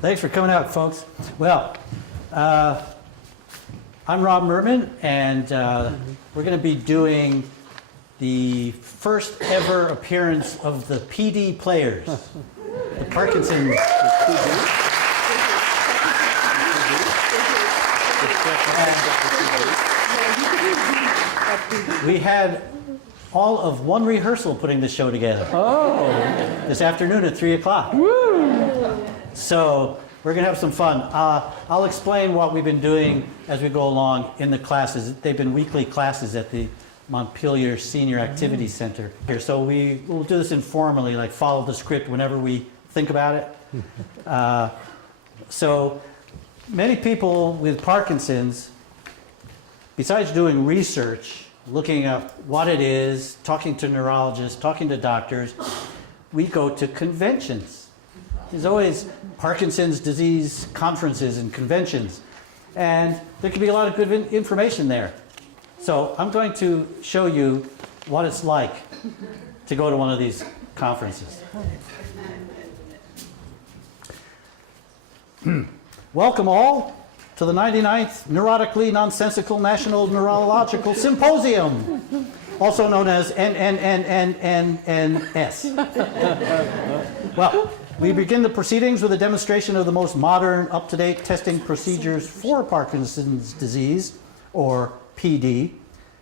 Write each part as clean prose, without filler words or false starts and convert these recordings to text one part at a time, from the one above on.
Thanks for coming out, folks. Well, I'm Rob Mermin, and we're going to be doing the first ever appearance of the PD Players, the Parkinson. We had all of one rehearsal putting the show together. Oh. This afternoon at 3 o'clock. Woo! So we're going to have some fun. I'll explain what we've been doing as we go along in the classes. They've been weekly classes at the Montpelier Senior Activity Center here. So we'll do this informally, like follow the script whenever we think about it. So many people with Parkinson's, besides doing research, looking up what it is, talking to neurologists, talking to doctors, we go to conventions. There's always Parkinson's disease conferences and conventions, and there can be a lot of good information there. So I'm going to show you what it's like to go to one of these conferences. Welcome all to the 99th Neurotically Nonsensical National Neurological Symposium, also known as NNNNNNS. Well, we begin the proceedings with a demonstration of the most modern, up-to-date testing procedures for Parkinson's disease, or PD,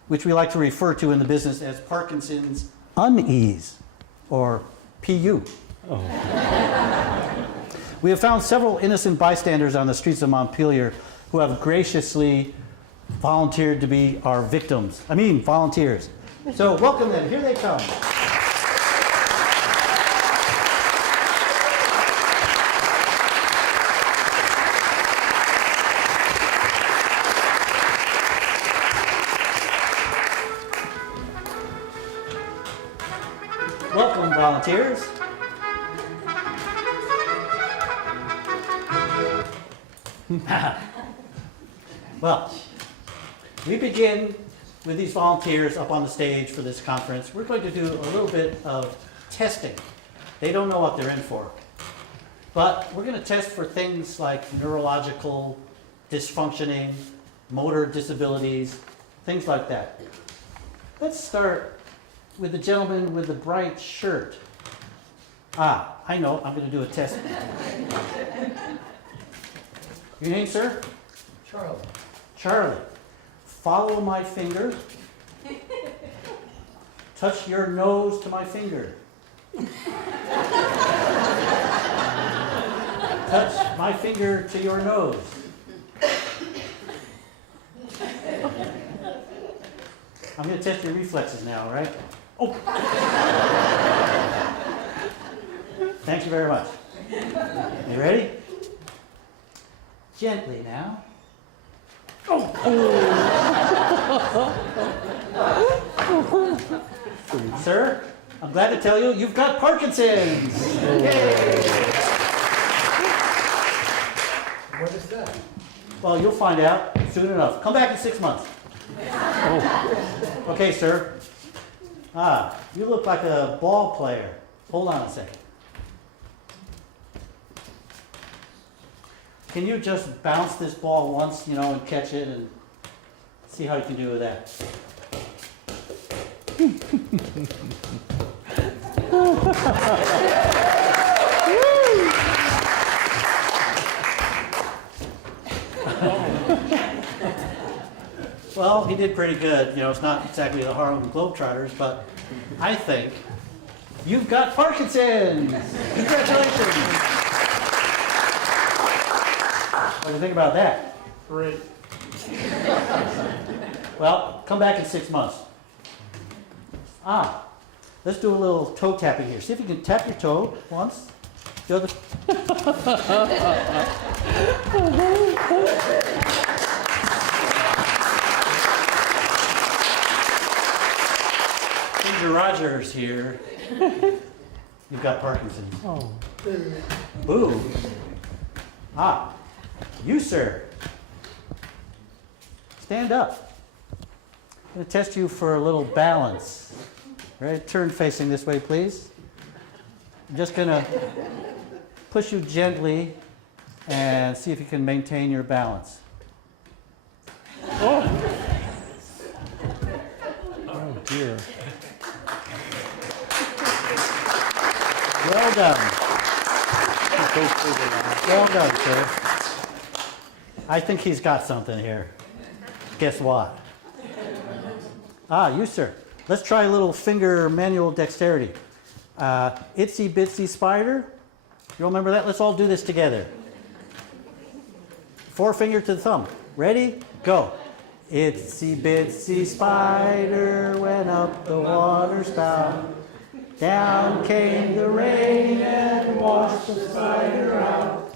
which we like to refer to in the business as Parkinson's unease, or PU. Oh. We have found several innocent bystanders on the streets of Montpelier who have graciously volunteered to be our victims. I mean, volunteers. So welcome them. Here they come. Welcome, volunteers. Well, we begin with these volunteers up on the stage for this conference. We're going to do a little bit of testing. They don't know what they're in for. But we're going to test for things like neurological dysfunctioning, motor disabilities, things like that. Let's start with the gentleman with the bright shirt. I know, I'm going to do a test. Your name, sir? Charlie. Charlie. Follow my finger. Touch your nose to my finger. Touch my finger to your nose. I'm going to test your reflexes now, right? Oh! Thank you very much. You ready? Gently now. Oh! Sir, I'm glad to tell you, you've got Parkinson's. Yay! What is that? Well, you'll find out soon enough. Come back in 6 months. Okay, sir. You look like a ball player. Hold on a second. Can you just bounce this ball once, and catch it and see how you can do with that? Well, he did pretty good. It's not exactly the Harlem Globetrotters, but I think you've got Parkinson's. Congratulations. What do you think about that? Great. Well, come back in 6 months. Let's do a little toe tapping here. See if you can tap your toe once. The other. Ginger Rogers here. You've got Parkinson's. Oh. Boo. You, sir. Stand up. I'm going to test you for a little balance. Right? Turn facing this way, please. I'm just going to push you gently and see if you can maintain your balance. Oh dear. Well done. Well done, sir. I think he's got something here. Guess what? Ah, you, sir. Let's try a little finger manual dexterity. Itsy bitsy spider. You remember that? Let's all do this together. Forefinger to the thumb. Ready? Go. Itsy bitsy spider went up the water spout. Down came the rain and washed the spider out.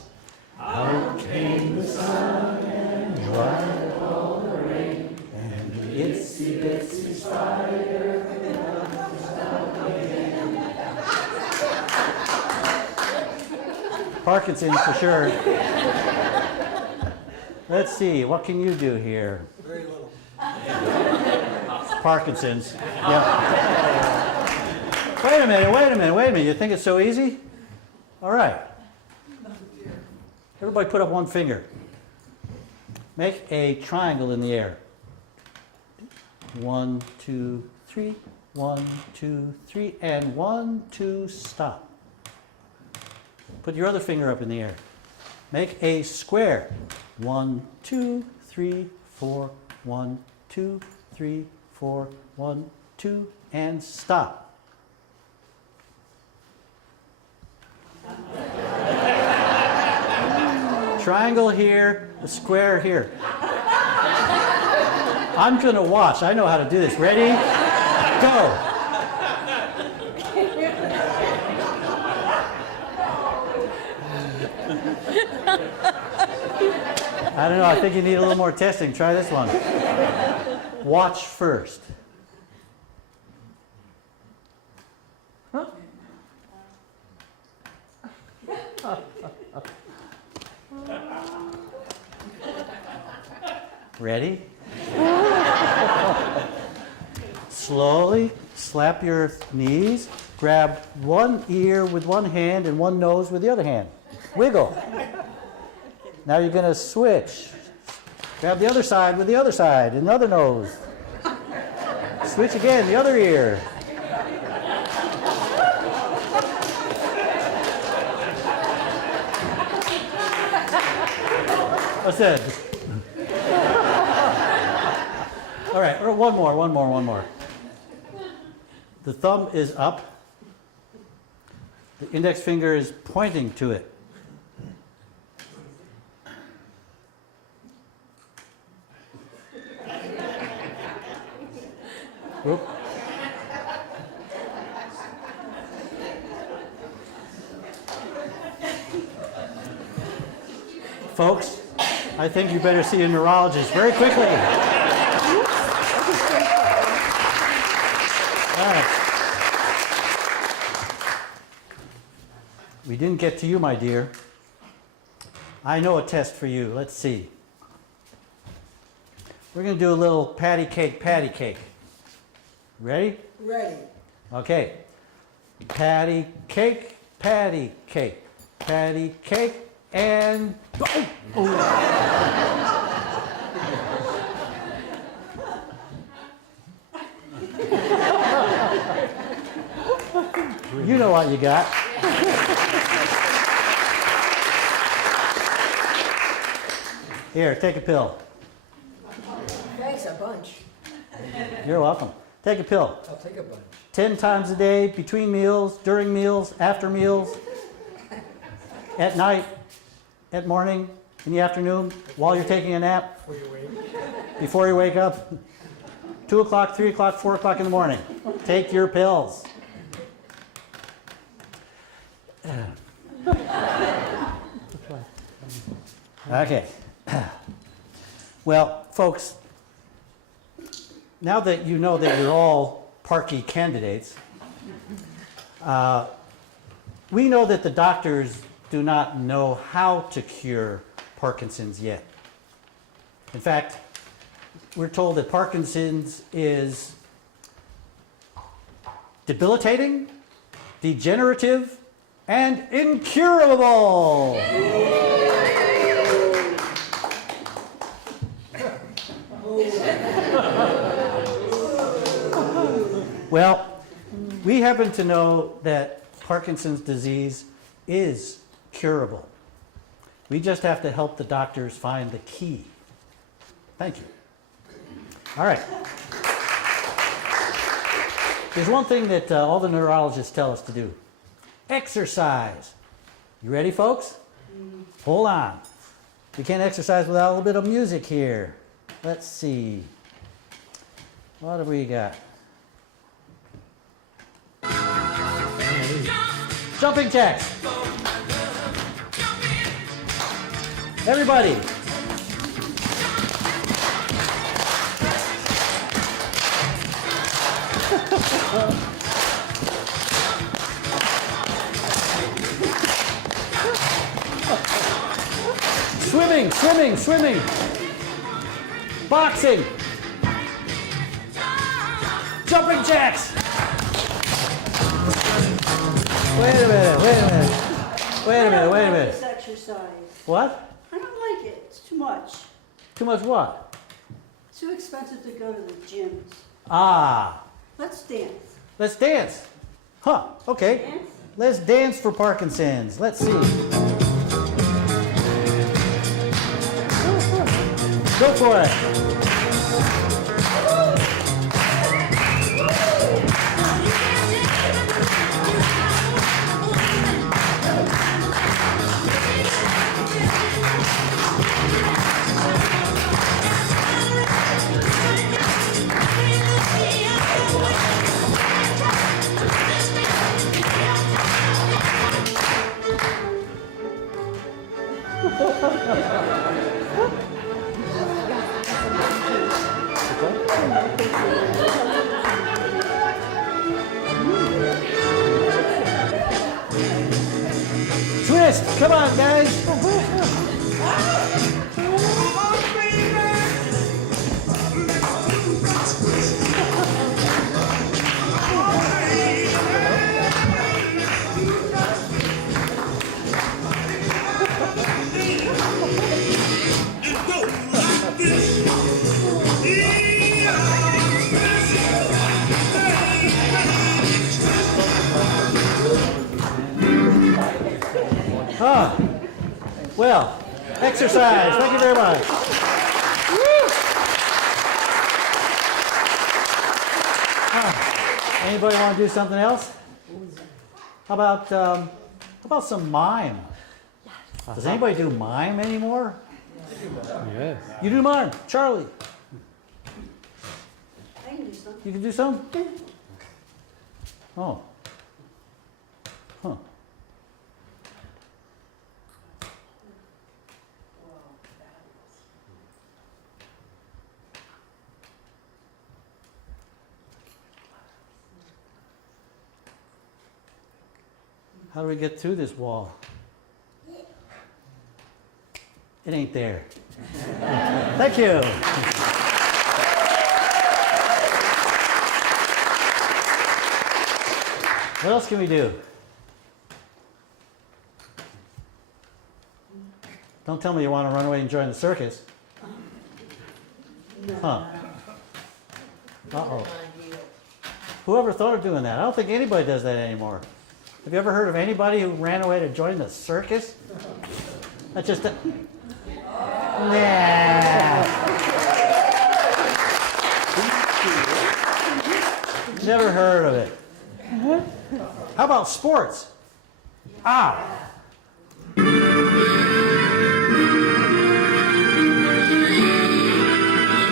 Out came the sun and dried all the rain. And the itsy bitsy spider went up the spout again. Parkinson for sure. Let's see, what can you do here? Very little. Parkinson's. Yeah. Wait a minute. You think it's so easy? All right. Everybody put up one finger. Make a triangle in the air. 1, 2, 3. 1, 2, 3. And 1, 2, stop. Put your other finger up in the air. Make a square. 1, 2, 3, 4. 1, 2, 3, 4. 1, 2, and stop. Triangle here, a square here. I'm going to watch. I know how to do this. Ready? Go. I don't know. I think you need a little more testing. Try this one. Watch first. Ready? Slowly slap your knees. Grab one ear with one hand and one nose with the other hand. Wiggle. Now you're going to switch. Grab the other side with the other side and the other nose. Switch again, the other ear. What's that? All right, or one more. The thumb is up. The index finger is pointing to it. Whoop. Folks, I think you better see a neurologist very quickly. All right. We didn't get to you, my dear. I know a test for you. Let's see. We're going to do a little patty cake. Ready? Ready. Okay. Patty cake, and you know what you got. Here, take a pill. Thanks a bunch. You're welcome. Take a pill. I'll take a bunch. 10 times a day, between meals, during meals, after meals, at night, at morning, in the afternoon, while you're taking a nap, before you wake up, 2 o'clock, 3 o'clock, 4 o'clock in the morning. Take your pills. Okay. Well, folks, now that you know that you're all Parky candidates, we know that the doctors do not know how to cure Parkinson's yet. In fact, we're told that Parkinson's is debilitating, degenerative, and incurable. Well, we happen to know that Parkinson's disease is curable. We just have to help the doctors find the key. Thank you. All right. There's one thing that all the neurologists tell us to do. Exercise. You ready, folks? Hold on. We can't exercise without a little bit of music here. Let's see. What have we got? Jumping jacks. Everybody. Swimming, swimming, swimming. Boxing. Jumping jacks. Wait a minute, wait a minute. Wait a minute, wait a minute. This exercise. What? I don't like it. It's too much. Too much what? Too expensive to go to the gyms. Ah, Let's dance. let's dance. Huh, okay. Dance? Let's dance for Parkinson's. Let's see. Go for it. Twist! Come on, guys! Ah, well, exercise. Thank you very much. Anybody want to do something else? How about some mime? Does anybody do mime anymore? Yes. You do mime, Charlie. I can do something. You can do some? Oh. Huh. How do we get through this wall? It ain't there. Thank you. What else can we do? Don't tell me you want to run away and join the circus. Huh. Uh-oh. Whoever thought of doing that? I don't think anybody does that anymore. Have you ever heard of anybody who ran away to join the circus? That's just a... Nah. Never heard of it. How about sports? Ah.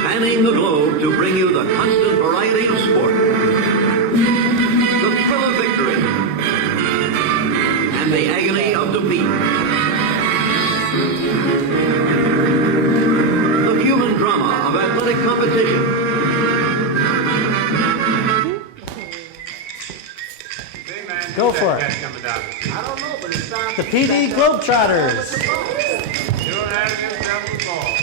Spanning the globe to bring you the constant variety of sport, the thrill of victory, and the agony of defeat. The human drama of athletic competition. Go for it. I don't know, but it's time. The PD Globetrotters. You don't have to get yourself involved.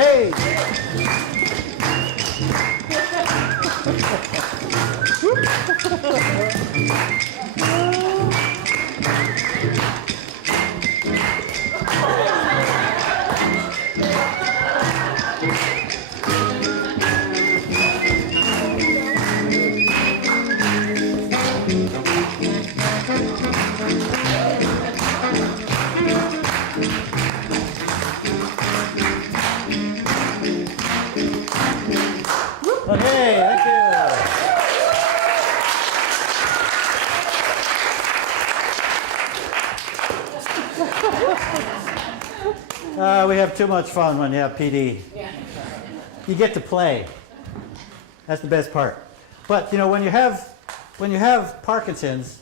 Hey! Okay, thank you. We have too much fun when you have PD. You get to play. That's the best part. But you know, when you have Parkinson's,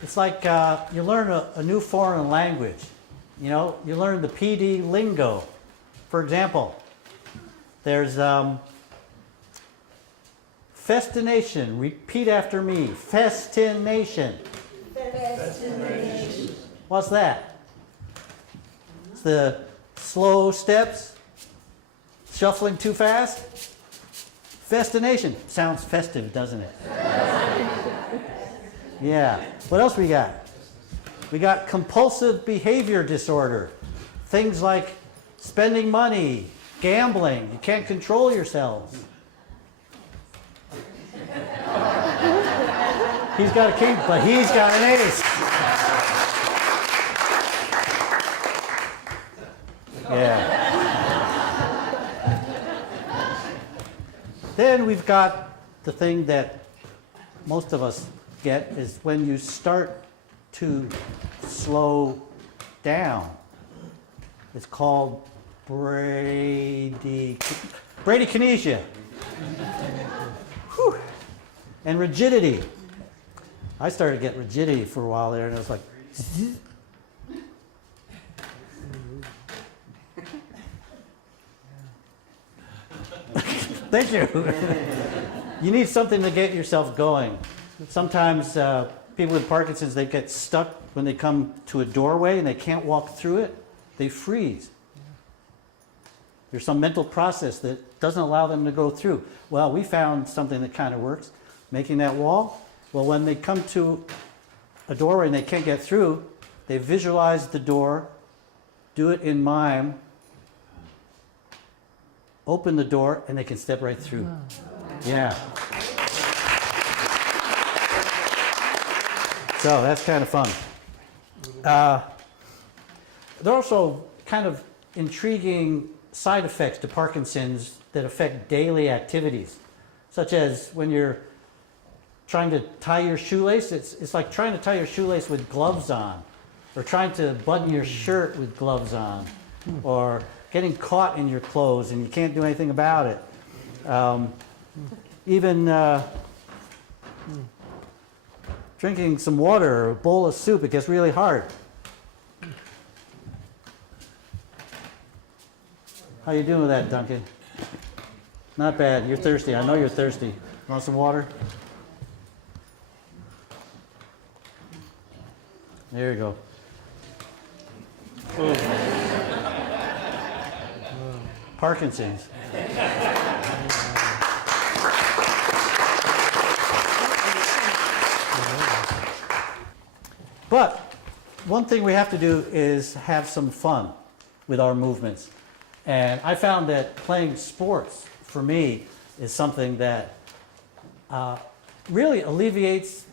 it's like you learn a new foreign language. You know, you learn the PD lingo. For example, there's festination. Repeat after me. Festination. Festination. What's that? It's the slow steps, shuffling too fast. Festination. Sounds festive, doesn't it? Yeah. What else we got? We got compulsive behavior disorder. Things like spending money, gambling. You can't control yourselves. He's got a king, but he's got an ace. Yeah. Then we've got the thing that most of us get is when you start to slow down. It's called bradykinesia. Whew. And rigidity. I started to get rigidity for a while there, and it was like, thank you. You need something to get yourself going. Sometimes people with Parkinson's, they get stuck when they come to a doorway and they can't walk through it. They freeze. There's some mental process that doesn't allow them to go through. Well, we found something that kind of works, making that wall. Well, when they come to a doorway and they can't get through, they visualize the door, do it in Mime, open the door, and they can step right through. Wow. Yeah. So that's kind of fun. There are also kind of intriguing side effects to Parkinson's that affect daily activities, such as when you're trying to tie your shoelace. It's like trying to tie your shoelace with gloves on, or trying to button your shirt with gloves on, or getting caught in your clothes and you can't do anything about it. Even drinking some water or a bowl of soup, it gets really hard. How you doing with that, Duncan? Not bad. You're thirsty. I know you're thirsty. Want some water? There you go. Parkinson's. But one thing we have to do is have some fun with our movements. And I found that playing sports, for me, is something that really alleviates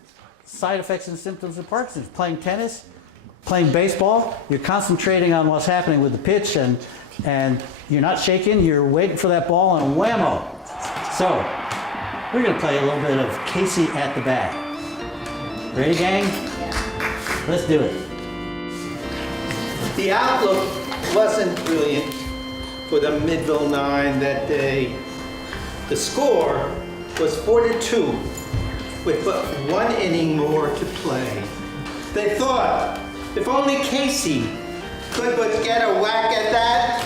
side effects and symptoms of Parkinson's. Playing tennis, playing baseball, you're concentrating on what's happening with the pitch, and you're not shaking, you're waiting for that ball, and whammo. So, we're going to play a little bit of Casey at the Bat. Ready, gang? Let's do it. The outlook wasn't brilliant for the Midville Nine that day. The score was 4-2, with but one inning more to play. They thought, if only Casey could but get a whack at that,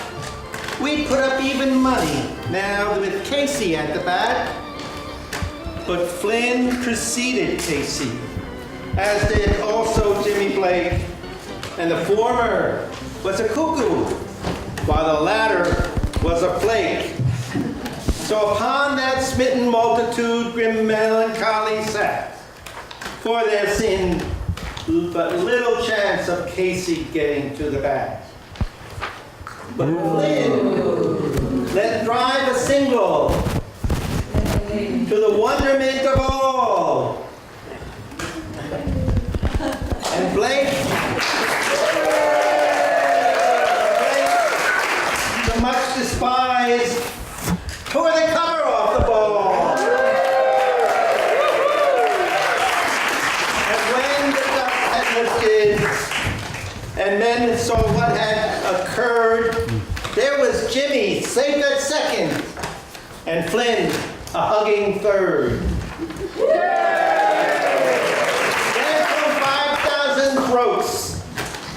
we'd put up even money now with Casey at the bat. But Flynn preceded Casey, as did also Jimmy Blake, and the former was a cuckoo, while the latter So upon that smitten multitude grim melancholy sat, for there seemed but little chance of Casey getting to the bat. But Flynn let drive a single to the wonderment of all. And Blake, the much despised, tore the cover off the ball. And when the dust had lifted and men saw what had occurred, there was Jimmy safe at second and Flynn a hugging third. Then from 5,000 throats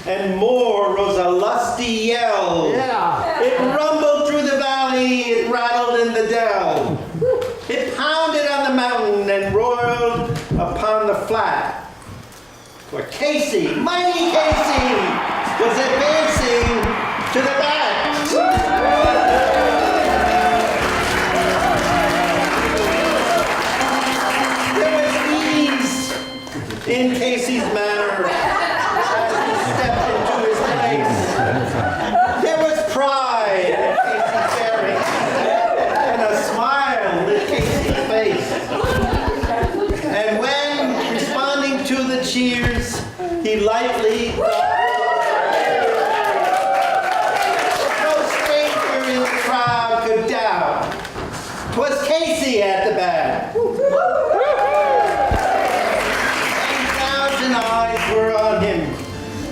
and more rose a lusty yell. It rumbled through the valley, it rattled in the dell. It pounded on the mountain and roiled upon the flat. For Casey, mighty Casey, was advancing to the bat. There was ease in Casey's manner as he stepped into his place. There was pride in Casey's bearing, and a smile lit Casey's face. And when, responding to the cheers, he lightly no stranger in the crowd could doubt 'twas Casey at the bat. 10,000 eyes were on him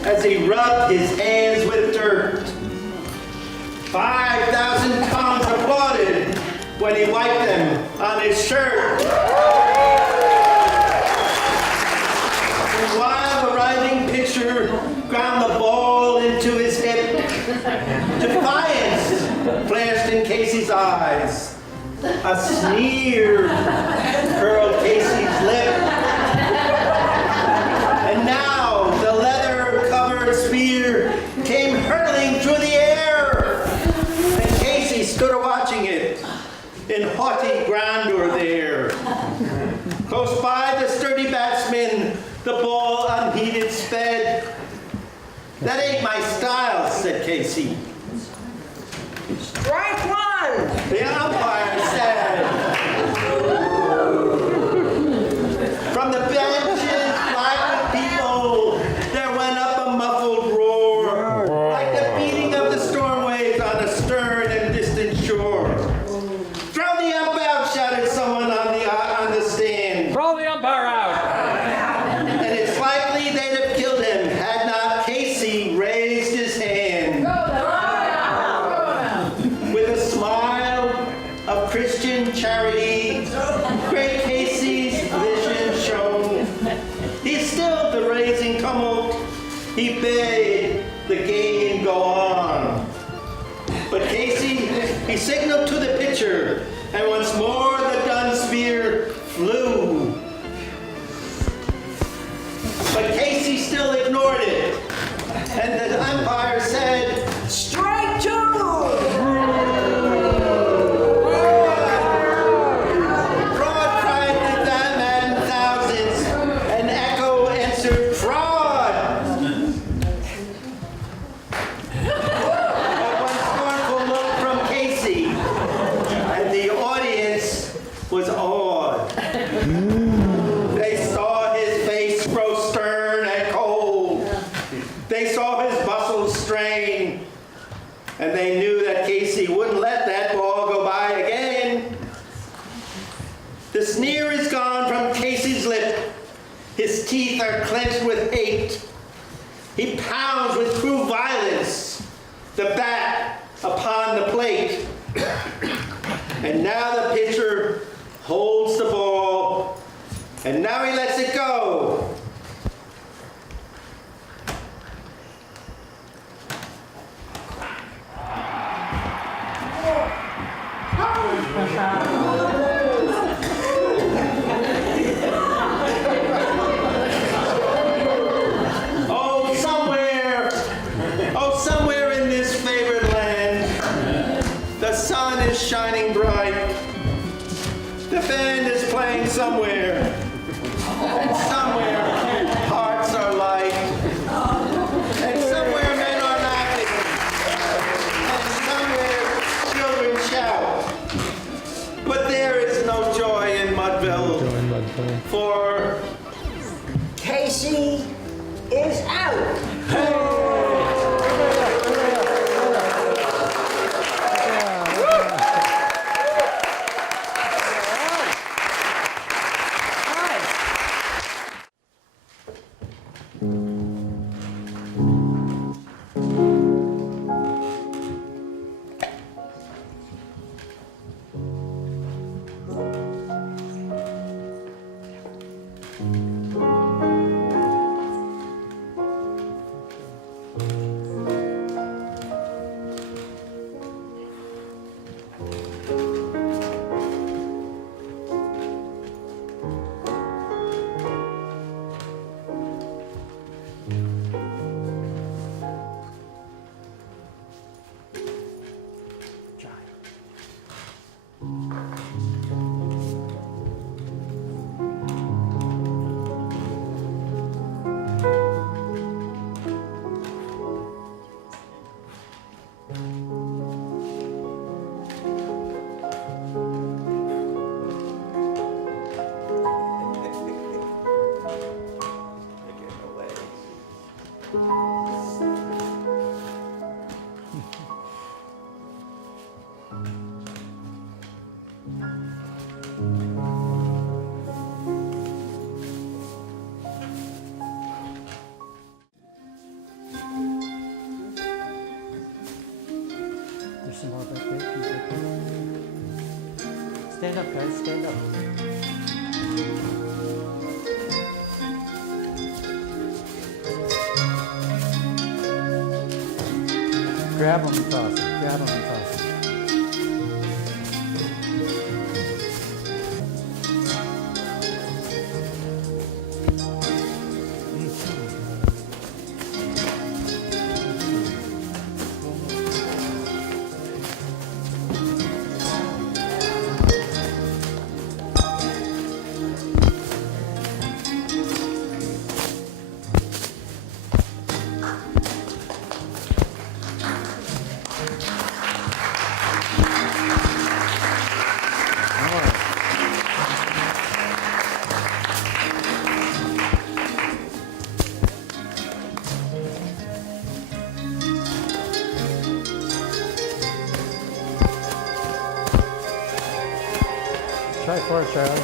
as he rubbed his hands with dirt. 5,000 tongues applauded when he wiped them on his shirt. And while the riding pitcher ground the ball into his hip, defiance flashed in Casey's eyes. A sneer curled Casey's lip. And now the leather-covered spear came hurtling through the air. And Casey stood watching it in haughty grandeur there. Close by the sturdy batsman, the ball unheeded sped. That ain't my style, said Casey. Strike one! The umpire said. From the benches, lined with people, there went up a muffled roar, like the beating of the storm waves on a stern and distant shore. Throw the ump out, shouted someone on the stand. Throw the umpire out. And it's likely they'd have killed him had not Casey raised his hand. With a smile of Christian charity, great Casey's vision shone. He stilled the raising tumult. He bade the game go on. But Casey, he signaled to the pitcher, and once more the dun spear flew. But Casey still ignored it, and the umpire said, Strike two! Fraud, cried the maddened thousands, and echo answered, fraud! But one scornful look from Casey, and the audience was awed. They saw his face grow stern and cold. They saw his muscles strain, and they knew that Casey wouldn't let that ball go by again. The sneer is gone from Casey's lip. His teeth are clenched with hate. He pounds with cruel violence the bat upon the plate. And now the pitcher holds the ball, and now he lets it go. Oh, somewhere in this favored land, the sun is shining bright. band is playing somewhere, and somewhere hearts are light, and somewhere men are laughing, and somewhere children shout. But there is no joy in Mudville, for Casey is out. There's some more back there. Can you take them? Stand up, guys. Stand up. Grab them and toss them. Grab them and toss them. Try 4, Charlie.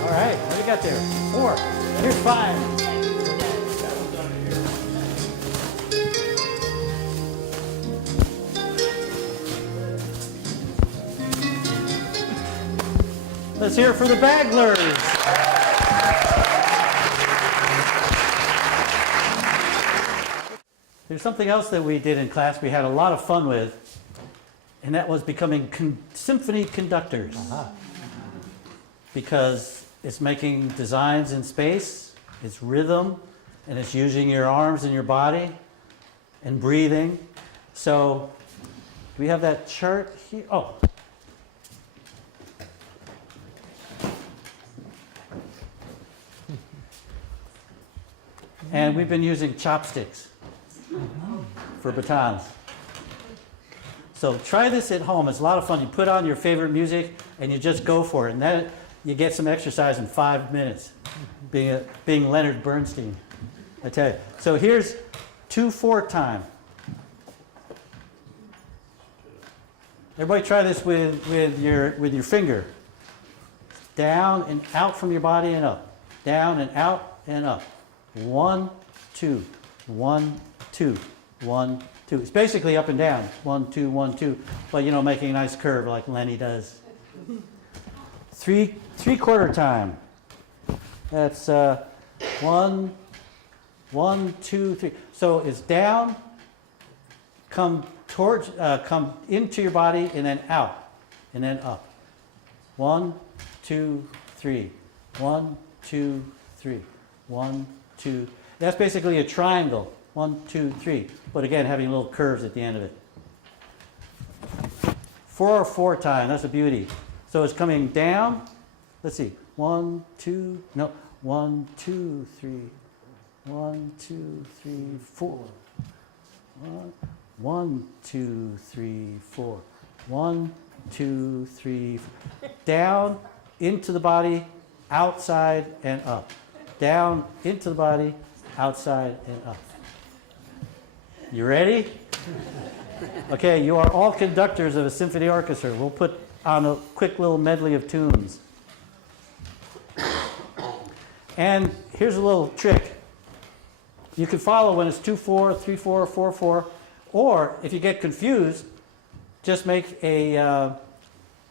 All right, what do you got there? 4. Here's 5. Let's hear it for the Baglers. There's something else that we did in class we had a lot of fun with, and that was becoming symphony conductors. Because it's making designs in space, it's rhythm, and it's using your arms and your body and breathing. So, do we have that chart here? Oh. And we've been using chopsticks for batons. So try this at home. It's a lot of fun. You put on your favorite music and you just go for it. And then you get some exercise in 5 minutes, being Leonard Bernstein, I tell you. So here's 2/4 time. Everybody try this with your finger. Down and out from your body and up. Down and out and up. 1, 2, 1, 2, 1, 2. It's basically up and down. 1, 2, 1, 2. But making a nice curve like Lenny does. 3/4 time. That's 1, 1, 2, 3. So it's down, come into your body, and then out, and then up. 1, 2, 3. 1, 2, 3. 1, 2. That's basically a triangle. 1, 2, 3. But again, having little curves at the end of it. 4/4 time. That's a beauty. So it's coming down. Let's see. 1, 2, no. 1, 2, 3. 1, 2, 3, 4. 1, 2, 3, 4. 1, 2, 3, 4. Down, into the body, outside and up. Down, into the body, outside and up. You ready? Okay, you are all conductors of a symphony orchestra. We'll put on a quick little medley of tunes. And here's a little trick. You can follow when it's 2/4, 3/4, 4/4, or if you get confused, just make the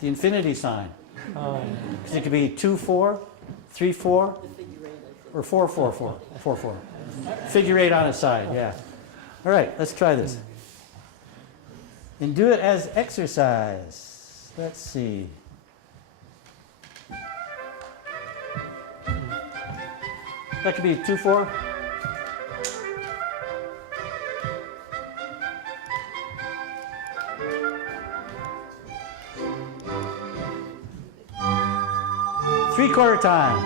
infinity sign. Because it could be 2/4, 3/4, or 4/4, 4/4. Figure 8 on its side, yeah. All right, let's try this. And do it as exercise. Let's see. That could be 2/4. Three-quarter time.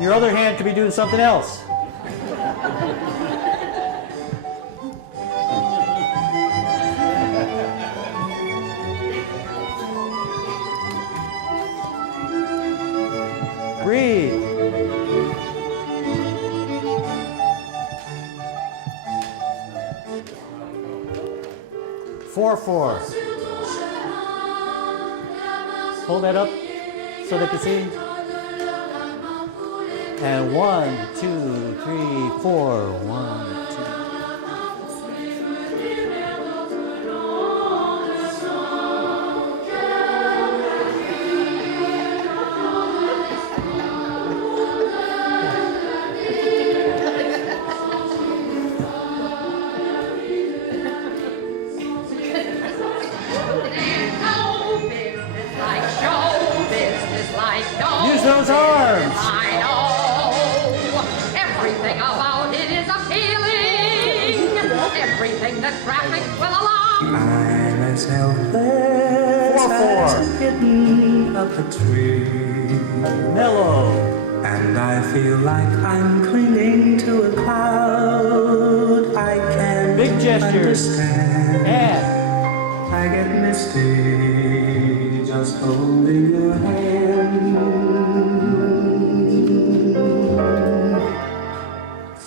Your other hand could be doing something else. Breathe. Four. Hold that up so they can see. And 1, 2, 3, 4. 1, 2. Use those arms. I know everything about it is appealing. Everything that traffic will allow. I'm as helpless 4/4. as hidden up a tree. Mellow. And I feel like I'm clinging to a cloud. I can't Big gestures. understand. And I get misty just holding your hand.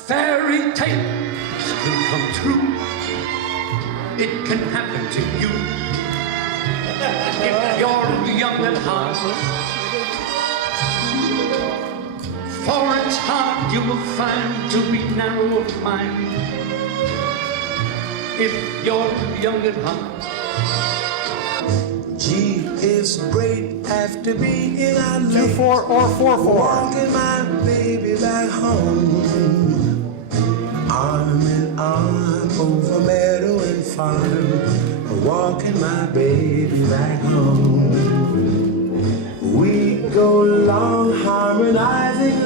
Fairy tales can come true. It can happen to you. If you're young at heart. For it's hard you will find to be narrow of mind. If you're young at heart. Gee, it's great after being out 2/4 or 4/4. walking my baby back home. Arm in arm over meadow and farm, walking my baby back home. We go along harmonizing.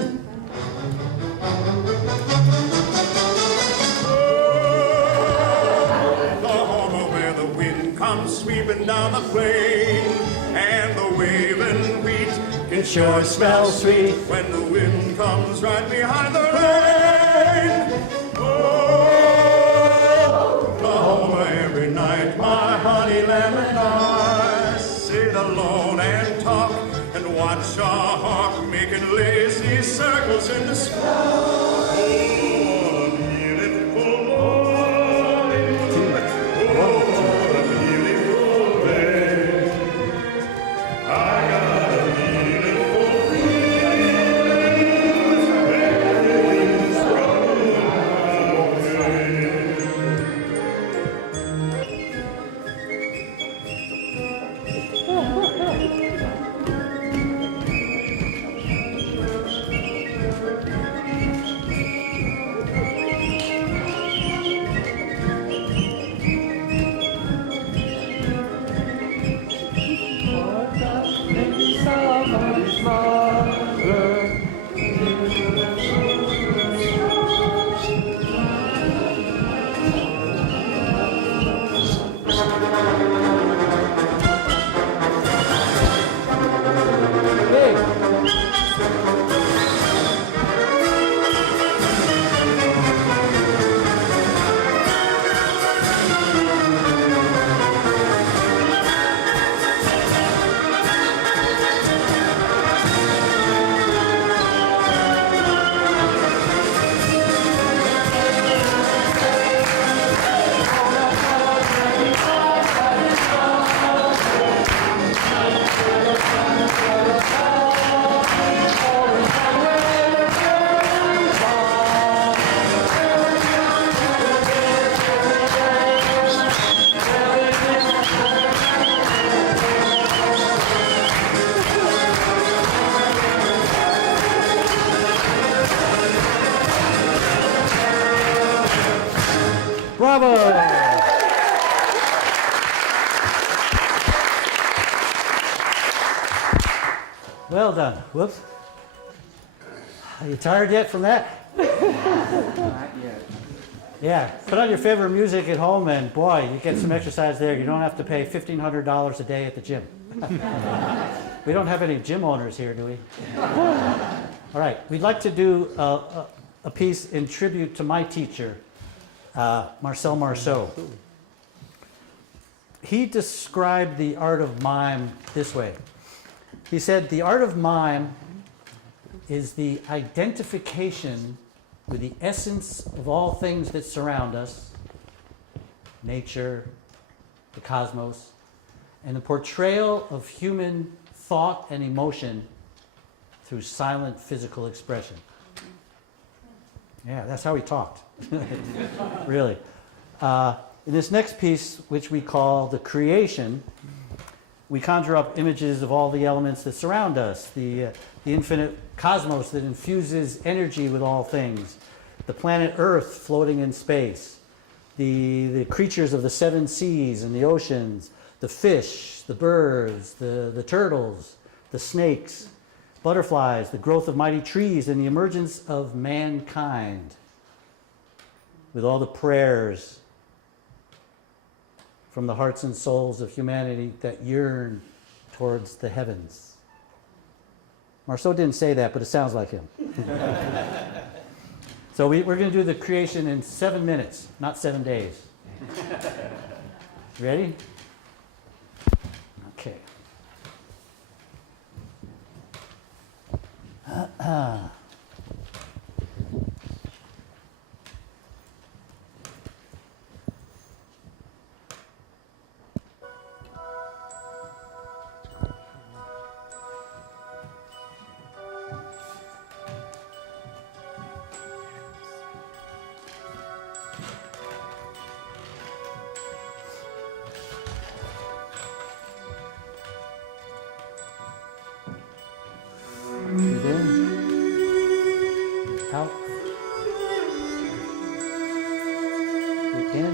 Sweeping down the plain, and the waving wheat it sure smells sweet. when the wind comes right behind the rain. Oh, every night, my honey lamb and I sit alone and talk and watch our hawk making lazy circles in the sky. Bravo. Well done. Whoops. Are you tired yet from that? Not yet. Yeah. Put on your favorite music at home, and boy, you get some exercise there. You don't have to pay $1,500 a day at the gym. We don't have any gym owners here, do we? All right. We'd like to do a piece in tribute to my teacher, Marcel Marceau. He described the art of mime this way. He said, the art of mime is the identification with the essence of all things that surround us, nature, the cosmos, and the portrayal of human thought and emotion through silent physical expression. Yeah, that's how he talked. Really. In this next piece, which we call the creation, we conjure up images of all the elements that surround us, the infinite cosmos that infuses energy with all things, the planet Earth floating in space, the creatures of the seven seas and the oceans, the fish, the birds, the turtles, the snakes, butterflies, the growth of mighty trees, and the emergence of mankind with all the prayers from the hearts and souls of humanity that yearn towards the heavens. Marceau didn't say that, but it sounds like him. So we're going to do the creation in 7 minutes, not 7 days. Ready? Okay. Breathe in, out, breathe in.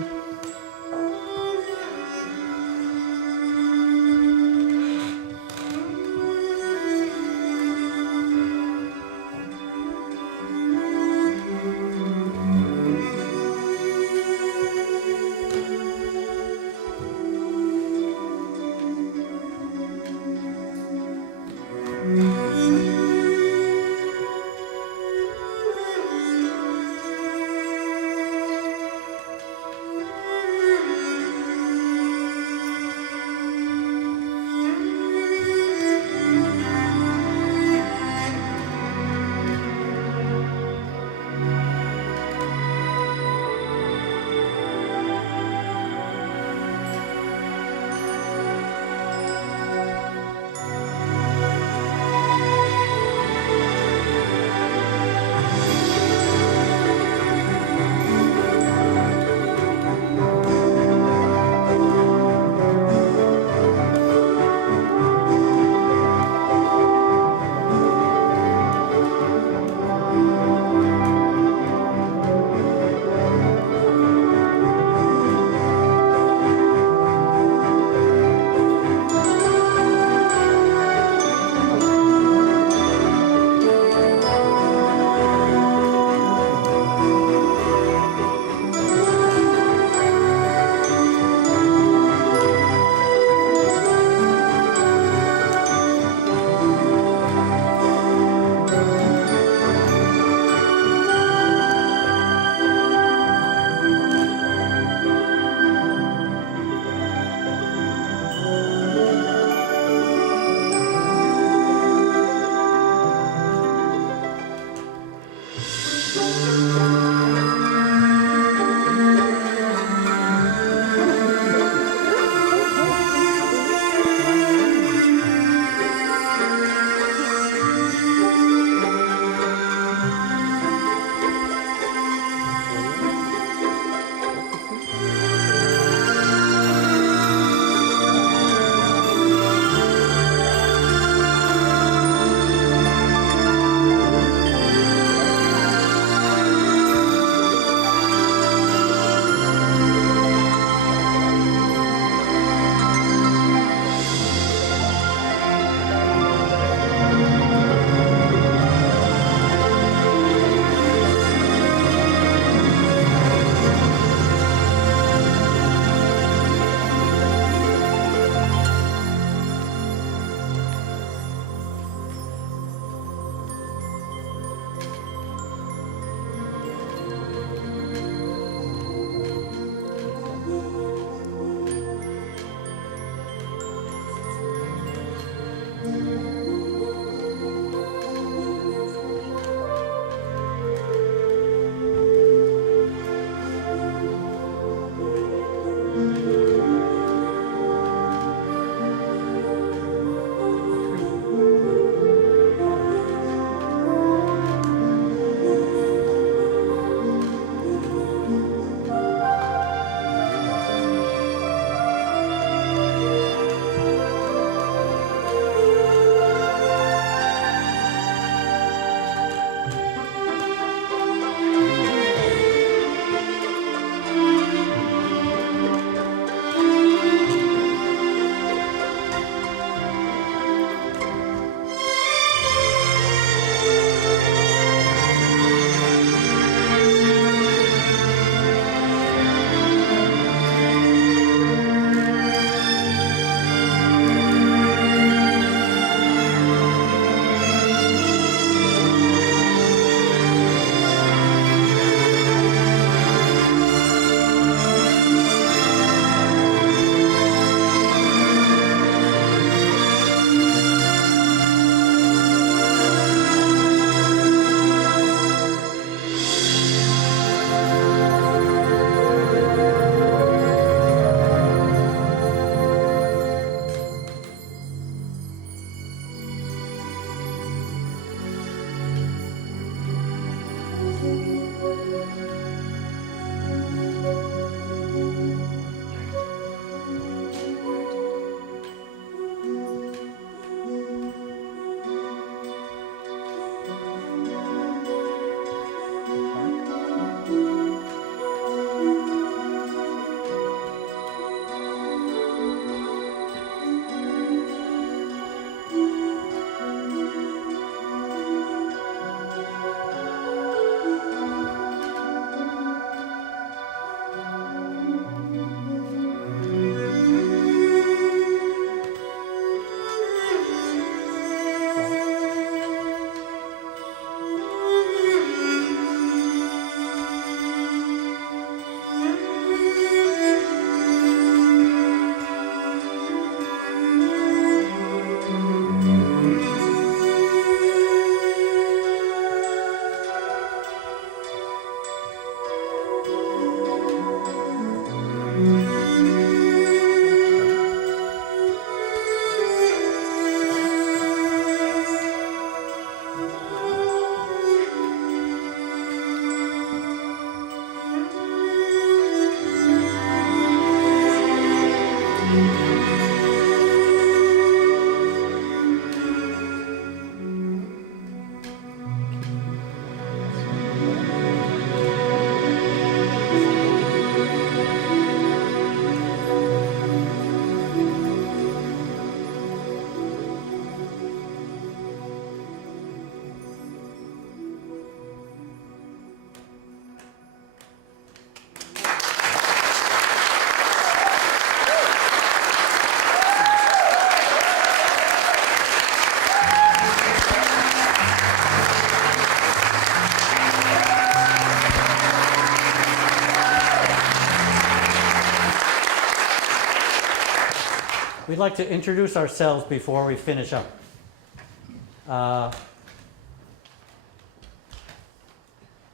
we'd like to introduce ourselves before we finish up.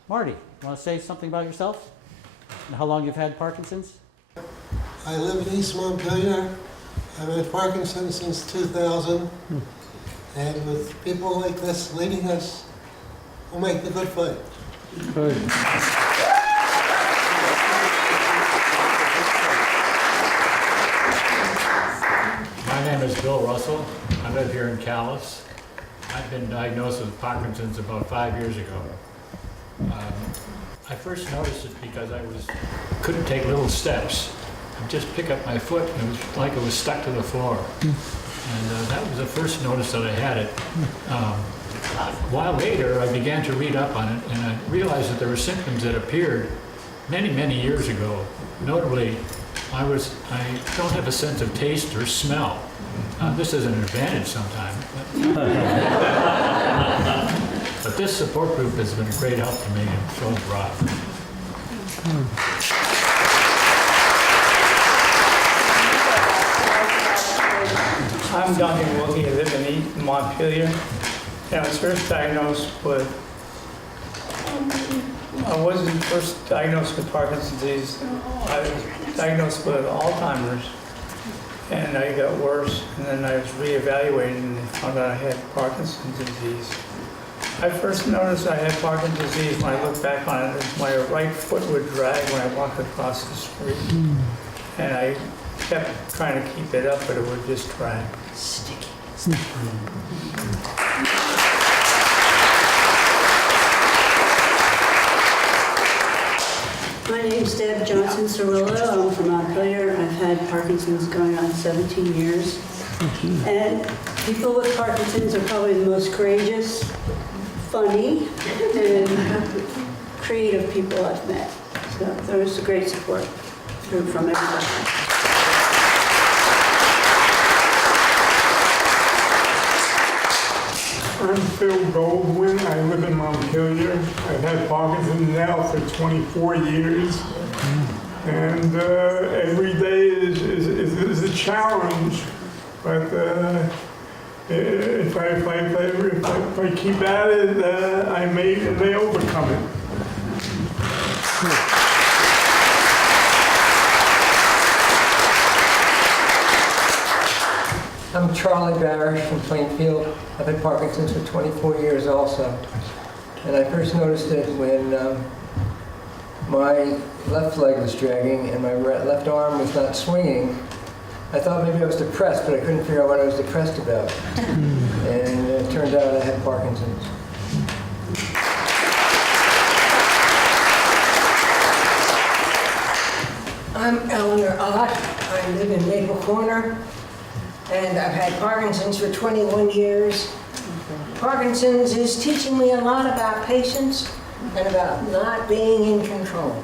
Marty, want to say something about yourself? And how long you've had Parkinson's? I live in East Montpelier. I've had Parkinson's since 2000. And with people like this leading us, we'll make the good fight. Good. My name is Bill Russell. I live here in Calais. I've been diagnosed with Parkinson's about 5 years ago. I first noticed it because I couldn't take little steps. I'd just pick up my foot and it was like it was stuck to the floor. And that was the first notice that I had it. A while later, I began to read up on it and I realized that there were symptoms that appeared many, many years ago. Notably, I don't have a sense of taste or smell. This is an advantage sometimes. But this support group has been a great help to me, and so has Rob. I'm Duncan Wilkie. I live in East Montpelier. And I was first diagnosed with, I wasn't first diagnosed with Parkinson's disease. I was diagnosed with Alzheimer's. And I got worse, and then I was reevaluated and they found out I had Parkinson's disease. I first noticed I had Parkinson's disease when I looked back on it. My right foot would drag when I walked across the street. And I kept trying to keep it up, but it would just drag. Sticky. My name's Deb Johnson Cirillo. I'm from Montpelier. I've had Parkinson's going on 17 years. And people with Parkinson's are probably the most courageous, funny, and creative people I've met. So there was a great support from everybody. I'm Phil Goldwyn. I live in Montpelier. I've had Parkinson's now for 24 years. And every day is a challenge. But if I keep at it, I may overcome it. I'm Charlie Barish from Plainfield. I've had Parkinson's for 24 years also. And I first noticed it when my left leg was dragging and my left arm was not swinging. I thought maybe I was depressed, but I couldn't figure out what I was depressed about. And it turned out I had Parkinson's. I'm Eleanor Ott. I live in Maple Corner. And I've had Parkinson's for 21 years. Parkinson's is teaching me a lot about patience and about not being in control.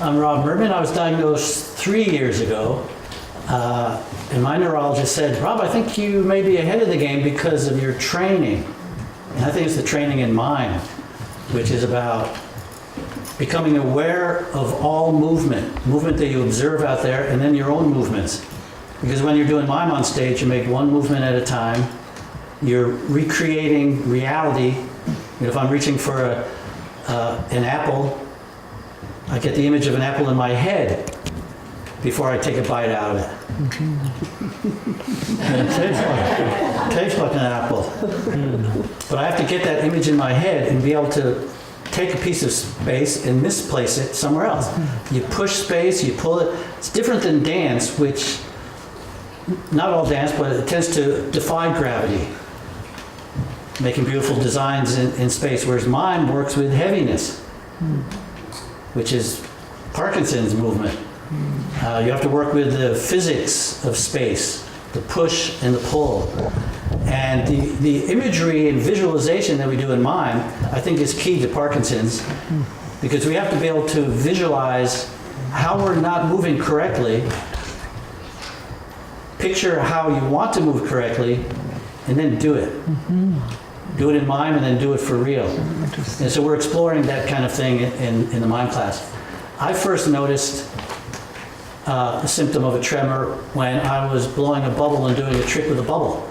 I'm Rob Mermin. I was diagnosed 3 years ago. And my neurologist said, Rob, I think you may be ahead of the game because of your training. And I think it's the training in Mime, which is about becoming aware of all movement that you observe out there, and then your own movements. Because when you're doing Mime on stage, you make one movement at a time. You're recreating reality. If I'm reaching for an apple, I get the image of an apple in my head before I take a bite out of it. And it tastes like an apple. But I have to get that image in my head and be able to take a piece of space and misplace it somewhere else. You push space, you pull it. It's different than dance, which, not all dance, but it tends to defy gravity, making beautiful designs in space, whereas Mime works with heaviness, which is Parkinson's movement. You have to work with the physics of space, the push and the pull. And the imagery and visualization that we do in Mime, I think, is key to Parkinson's, because we have to be able to visualize how we're not moving correctly, picture how you want to move correctly, and then do it. do it in mime and then do it for real. And so we're exploring that kind of thing in the mime class. I first noticed a symptom of a tremor when I was blowing a bubble and doing a trick with a bubble.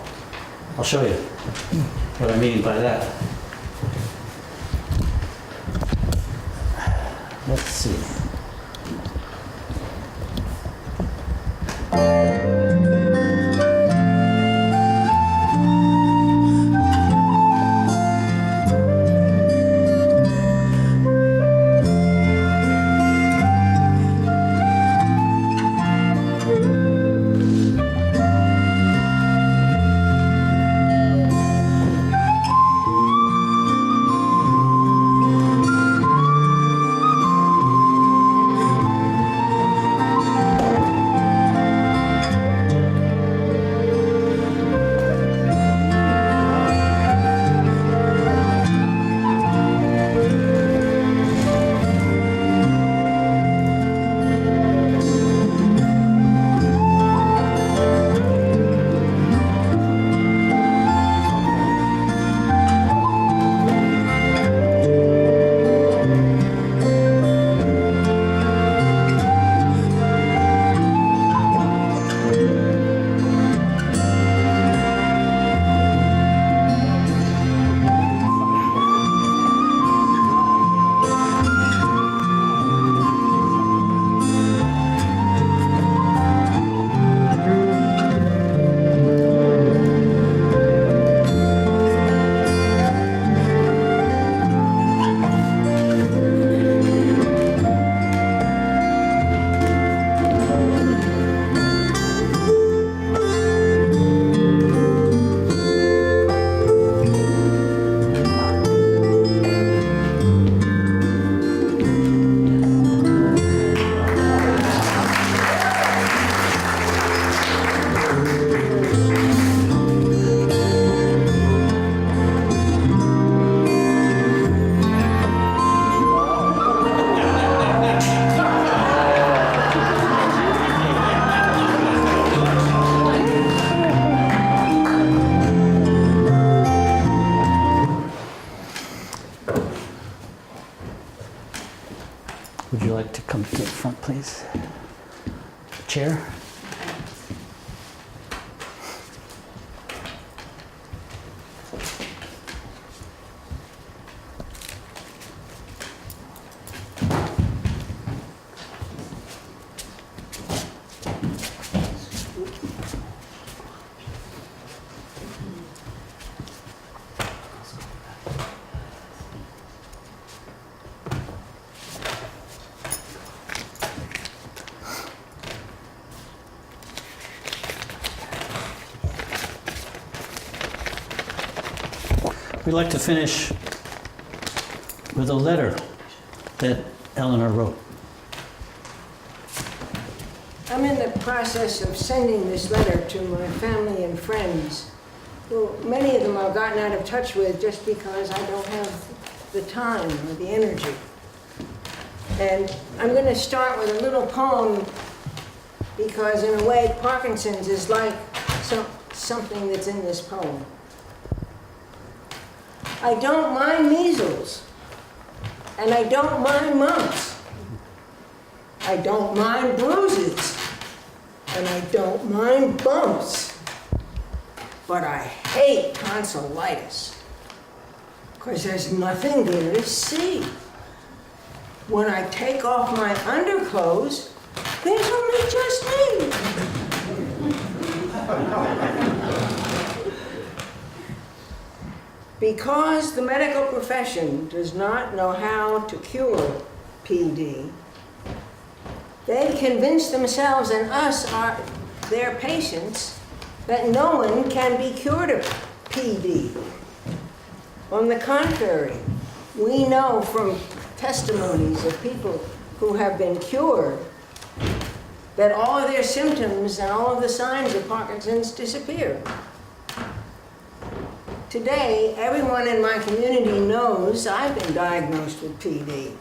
I'll show you what I mean by that. Let's see. Would you like to come to the front, please? Chair? We'd like to finish with a letter that Eleanor wrote. I'm in the process of sending this letter to my family and friends. Well, many of them I've gotten out of touch with just because I don't have the time or the energy. And I'm going to start with a little poem because in a way Parkinson's is like something that's in this poem. I don't mind measles, and I don't mind mumps. I don't mind bruises, and I don't mind bumps. But I hate tonsillitis, because there's nothing there to see. When I take off my underclothes, there's only just me. Because the medical profession does not know how to cure PD, they convince themselves and us, their patients, that no one can be cured of PD. On the contrary, we know from testimonies of people who have been cured that all of their symptoms and all of the signs of Parkinson's disappear. Today, everyone in my community knows I've been diagnosed with PD.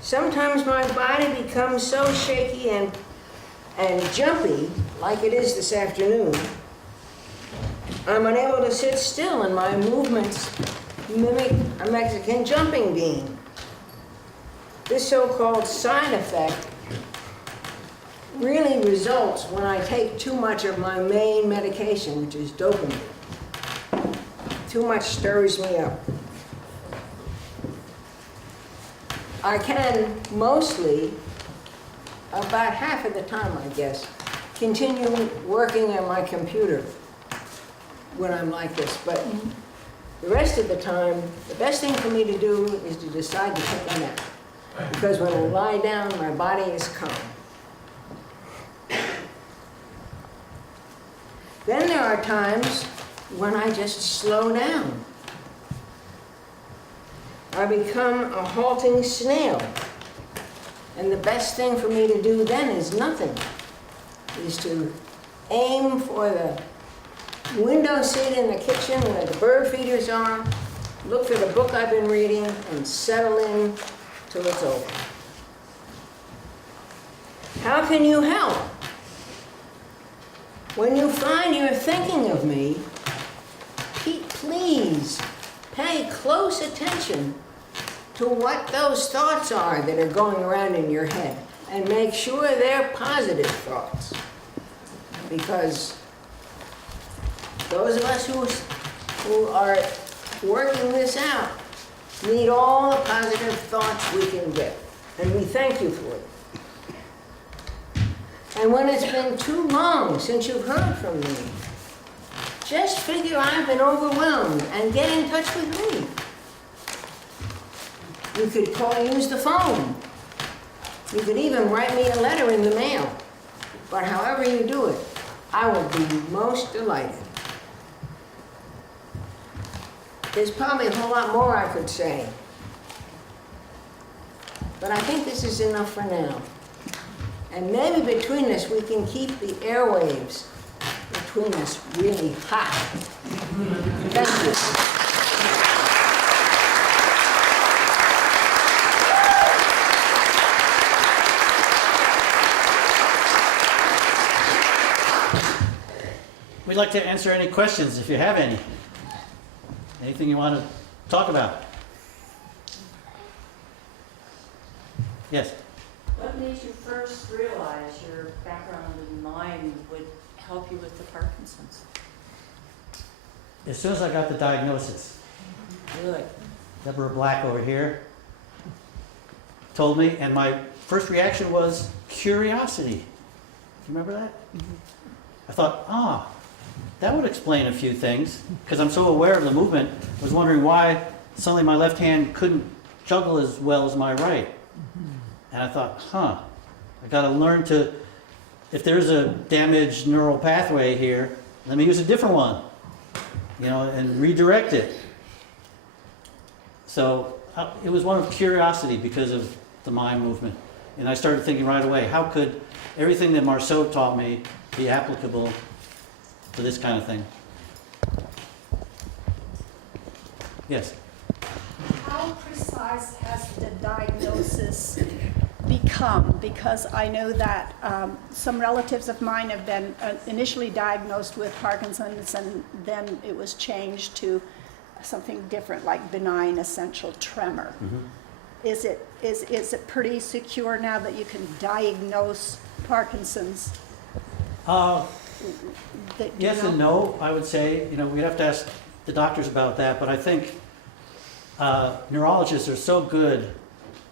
Sometimes my body becomes so shaky and jumpy, like it is this afternoon, I'm unable to sit still and my movements mimic a Mexican jumping bean. This so-called side effect really results when I take too much of my main medication, which is dopamine. Too much stirs me up. I can mostly, about half of the time I guess, continue working on my computer when I'm like this, but the rest of the time, the best thing for me to do is to decide to take a nap. Because when I lie down, my body is calm. Then there are times when I just slow down. I become a halting snail. And the best thing for me to do then is nothing, is to aim for the window seat in the kitchen where the bird feeders are, look for the book I've been reading, and settle in till it's over. How can you help? When you find you're thinking of me, please pay close attention to what those thoughts are that are going around in your head, and make sure they're positive thoughts. Because those of us who are working this out need all the positive thoughts we can get, and we thank you for it. And when it's been too long since you've heard from me, just figure I've been overwhelmed and get in touch with me. You could use the phone. You could even write me a letter in the mail. But however you do it, I will be most delighted. There's probably a whole lot more I could say. But I think this is enough for now. And maybe between us we can keep the airwaves between us really hot. Thank you. We'd like to answer any questions if you have any. Anything you want to talk about? Yes? What made you first realize your background in Mime would help you with the Parkinson's? As soon as I got the diagnosis, Really? Deborah Black over here told me, and my first reaction was curiosity. Do you remember that? I thought, that would explain a few things, because I'm so aware of the movement. I was wondering why suddenly my left hand couldn't juggle as well as my right. And I thought, I got to learn to, if there's a damaged neural pathway here, let me use a different one, and redirect it. So it was one of curiosity because of the Mime movement. And I started thinking right away, how could everything that Marceau taught me be applicable to this kind of thing? Yes? How precise has the diagnosis become? Because I know that some relatives of mine have been initially diagnosed with Parkinson's, and then it was changed to something different, like benign essential tremor. Mm-hmm. Is it pretty secure now that you can diagnose Parkinson's? Yes and no, I would say. We'd have to ask the doctors about that, but I think neurologists are so good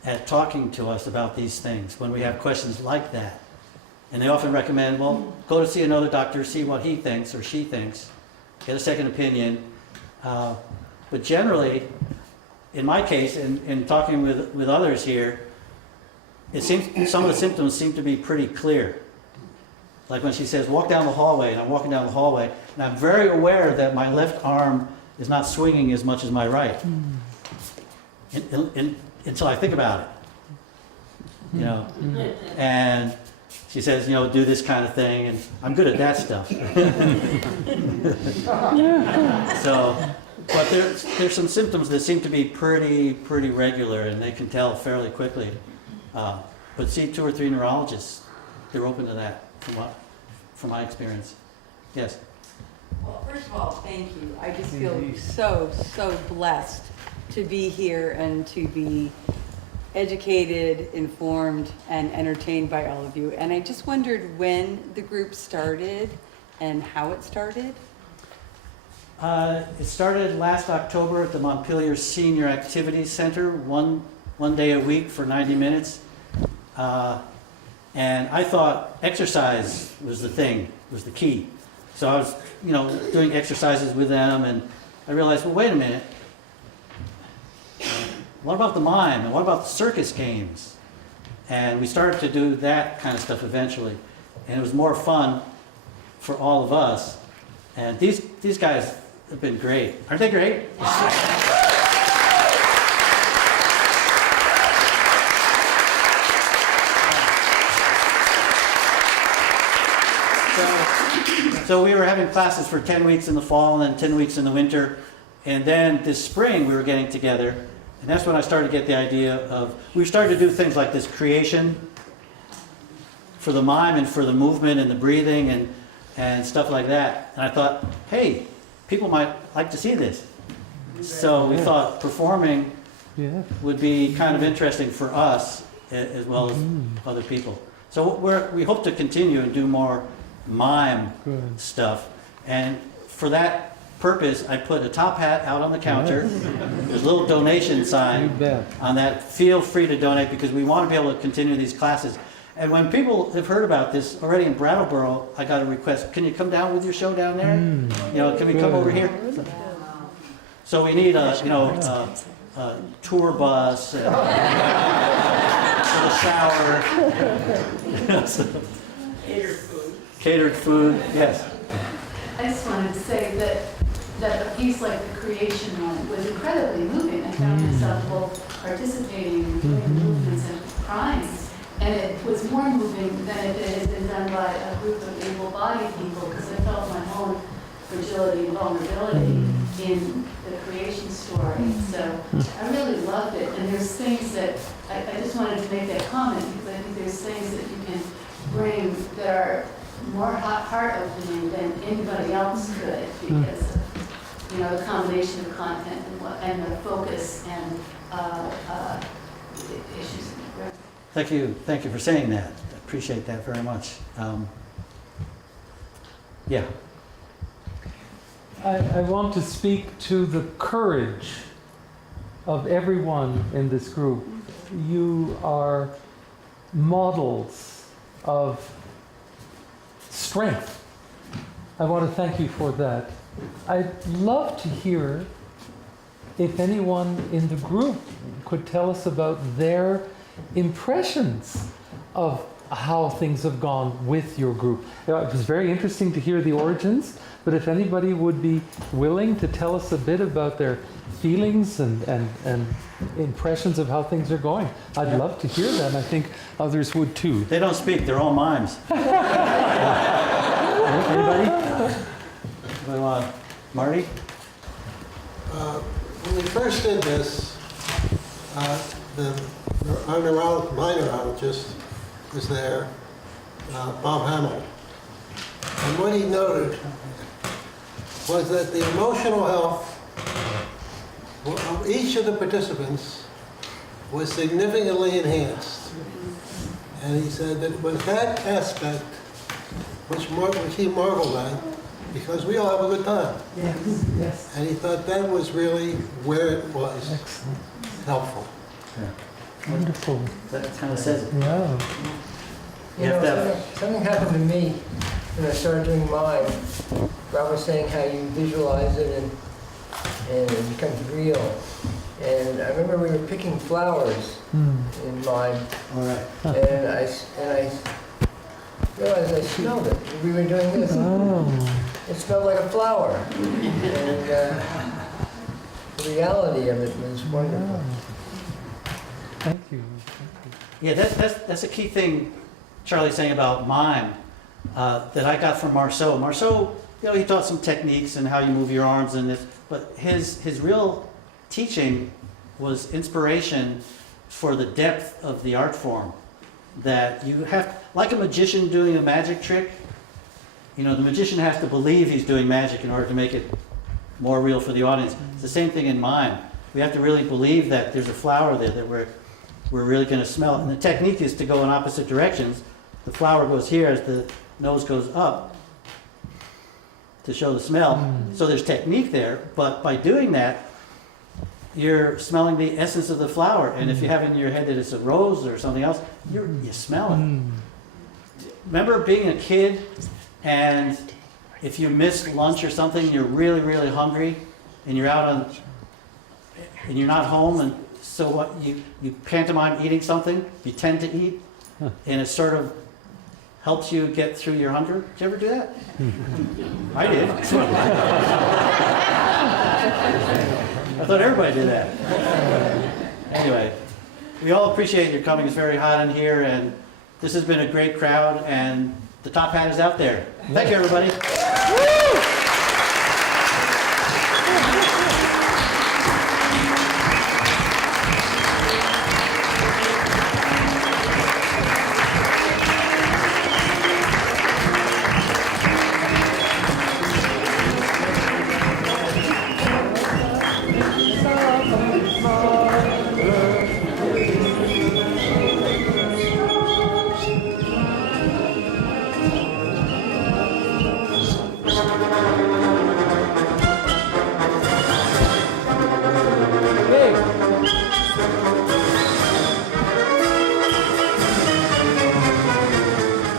at talking to us about these things when we have questions like that. And they often recommend, well, go to see another doctor, see what he thinks or she thinks, get a second opinion. But generally, in my case, in talking with others here, it seems some of the symptoms seem to be pretty clear. Like when she says, walk down the hallway, and I'm walking down the hallway, and I'm very aware that my left arm is not swinging as much as my right. Until I think about it, And she says, do this kind of thing, and I'm good at that stuff. But there's some symptoms that seem to be pretty regular, and they can tell fairly quickly. But see 2 or 3 neurologists; they're open to that, from my experience. Yes. Well, first of all, thank you. I just feel so blessed to be here and to be educated, informed, and entertained by all of you. And I just wondered when the group started and how it started. It started last October at the Montpelier Senior Activities Center, one day a week for 90 minutes. And I thought exercise was the thing, was the key. So I was, doing exercises with them, and I realized, well, wait a minute. What about the mime? And what about the circus games? And we started to do that kind of stuff eventually. And it was more fun for all of us. And these guys have been great. Aren't they great? So we were having classes for 10 weeks in the fall and then 10 weeks in the winter. And then this spring we were getting together. And that's when I started to get the idea of, we started to do things like this creation for the mime and for the movement and the breathing and stuff like that. And I thought, hey, people might like to see this. So we thought performing would be kind of interesting for us as well as other people. So we hope to continue and do more mime stuff. And for that purpose, I put a top hat out on the counter. There's a little donation sign on that. Feel free to donate because we want to be able to continue these classes. And when people have heard about this already in Brattleboro, I got a request, can you come down with your show down there? Can we come over here? So we need a tour bus, and a shower. Catered food, yes. I just wanted to say that a piece like the creation one was incredibly moving. I found myself both participating in doing the movements and crying. And it was more moving than it had been done by a group of able-bodied people because I felt my own fragility and vulnerability in the creation story. So I really loved it. And there's things that, I just wanted to make that comment because I think there's things that you can bring that are more heart-opening than anybody else could because of, the combination of content and the focus and issues. Thank you for saying that. I appreciate that very much. I want to speak to the courage of everyone in this group. You are models of strength. I want to thank you for that. I'd love to hear if anyone in the group could tell us about their impressions of how things have gone with your group. It was very interesting to hear the origins, but if anybody would be willing to tell us a bit about their feelings and impressions of how things are going, I'd love to hear that. I think others would too. They don't speak, they're all mimes. Anybody? Marty? When we first did this, our my neurologist was there, Bob Hamill. And what he noted was that the emotional health of each of the participants was significantly enhanced. And he said that with that aspect, which he marveled at, because we all have a good time. Yes. And he thought that was really where it was helpful. Yeah. Wonderful. That kind of says it. Yeah. Something happened to me when I started doing mime. Rob was saying how you visualize it and it becomes real. And I remember we were picking flowers in mime. All right. And I realized I smelled it. We were doing this. It smelled like a flower. And the reality of it was wonderful. Thank you. Yeah, that's a key thing Charlie's saying about mime that I got from Marceau. Marceau, he taught some techniques and how you move your arms and this, but his real teaching was inspiration for the depth of the art form. That you have, like a magician doing a magic trick, you know, the magician has to believe he's doing magic in order to make it more real for the audience. It's the same thing in mime. We have to really believe that there's a flower there that we're really going to smell. And the technique is to go in opposite directions. The flower goes here as the nose goes up to show the smell. So there's technique there, but by doing that, you're smelling the essence of the flower. And if you have in your head that it's a rose or something else, you smell it. Remember being a kid, and if you missed lunch or something, you're really, really hungry, and you're out on, and you're not home, and so what, you pantomime eating something, you tend to eat, and it sort of helps you get through your hunger. Did you ever do that? I did. I thought everybody did that. Anyway, we all appreciate your coming. It's very hot in here, and this has been a great crowd, and the top hat is out there. Thank you, everybody.